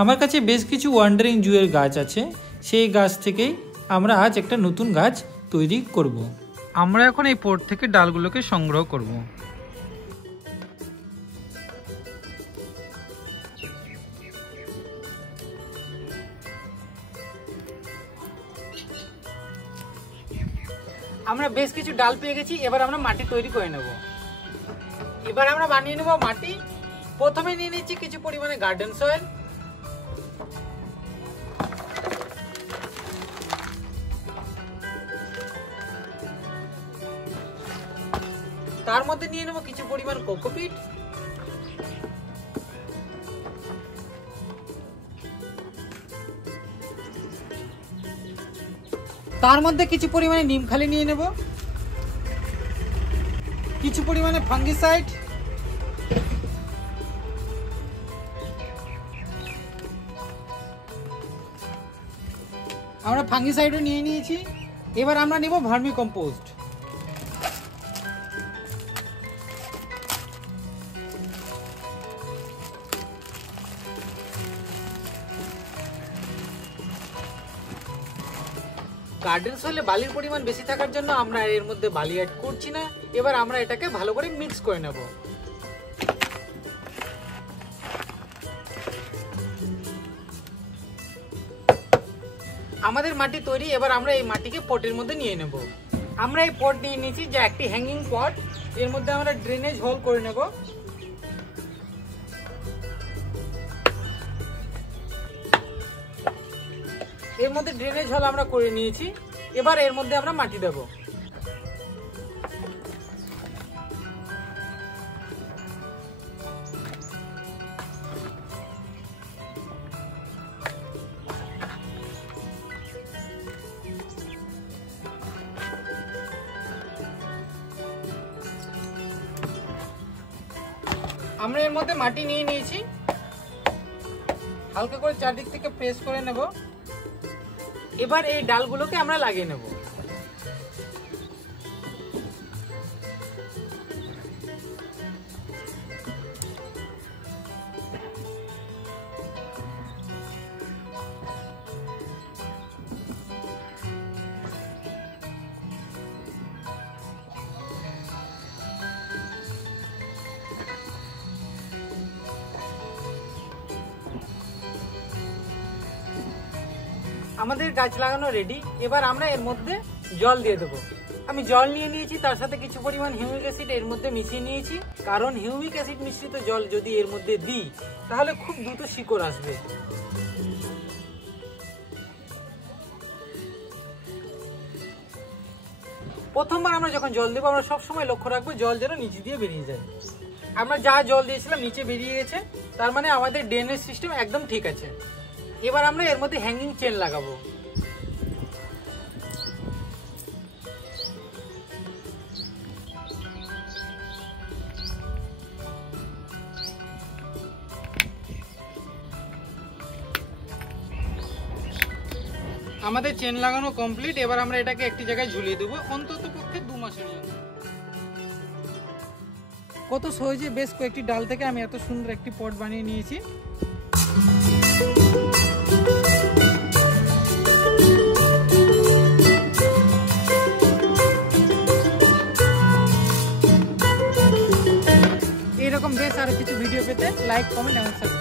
আমার কাছে বেশ কিছু ওয়ান্ডারিং জুয়ের গাছ আছে, সেই গাছ থেকেই আমরা আজ একটা নতুন গাছ তৈরি করব। আমরা এখন এই পট থেকে ডালগুলোকে সংগ্রহ করব। আমরা বেশ কিছু ডাল পেয়ে গেছি, এবার আমরা মাটি তৈরি করে নেব। এবার আমরা বানিয়ে নেব মাটি। প্রথমে নিয়ে নিচ্ছি কিছু পরিমাণে গার্ডেন সয়েল, তার মধ্যে নিয়ে নেব কিছু পরিমাণ কোকোপিট, তার মধ্যে কিছু পরিমাণে নিমখালি নিয়ে নেব, কিছু পরিমাণে ফাঙ্গিসাইড, আমরা ফাঙ্গিসাইডও নিয়ে নিয়েছি। এবার আমরা নেব ভার্মি কম্পোস্ট। গার্ডেন সয়েলে বালির পরিমাণ বেশি থাকার জন্য আমরা এর মধ্যে বালি অ্যাড করছি না। এবার আমরা এটাকে ভালো করে মিক্স করে নেব। আমাদের মাটি তৈরি। এবার আমরা এই মাটিকে পটের মধ্যে নিয়ে নেব। আমরা এই পট নিয়ে নিয়েছি, যা একটি হ্যাঙ্গিং পট। এর মধ্যে আমরা ড্রেনেজ হোল করে নেব। এর মধ্যে ড্রেনেজ হোল আমরা করে নিয়েছি। এবার এর মধ্যে আমরা মাটি দেব। আমরা এর মধ্যে মাটি নিয়ে নিয়েছি, হালকা করে চারদিক থেকে প্রেস করে নেব। এবার এই ডালগুলোকে আমরা লাগিয়ে নেব। আমাদের গাছ লাগানো রেডি। এবার আমরা এর মধ্যে জল দিয়ে দেবো। আমি জল নিয়ে নিয়েছি, তার সাথে কিছু পরিমাণ হিউমিক অ্যাসিড এর মধ্যে মিশিয়ে নিয়েছি। কারণ হিউমিক অ্যাসিড মিশ্রিত জল যদি এর মধ্যে দিই তাহলে খুব দ্রুত শিকড় আসবে। প্রথমবার আমরা যখন জল দেবো আমরা সবসময় লক্ষ্য রাখবো জল যেন নিচে দিয়ে বেরিয়ে যায়। আমরা যা জল দিয়েছিলাম নিচে বেরিয়ে গেছে, তার মানে আমাদের ড্রেনেজ সিস্টেম একদম ঠিক আছে। এবার আমরা এর মধ্যে হ্যাঙ্গিং চেন লাগাবো। আমাদের চেন লাগানো কমপ্লিট। এবার আমরা এটাকে একটি জায়গায় ঝুলিয়ে দেবো অন্তত পক্ষে 2 মাসের জন্য। কত সহজে বেশ কয়েকটি ডাল থেকে আমি এত সুন্দর একটি পট বানিয়ে নিয়েছি। এরকম বেশ আরো কিছু ভিডিও পেতে লাইক, কমেন্ট এবং সাবস্ক্রাইব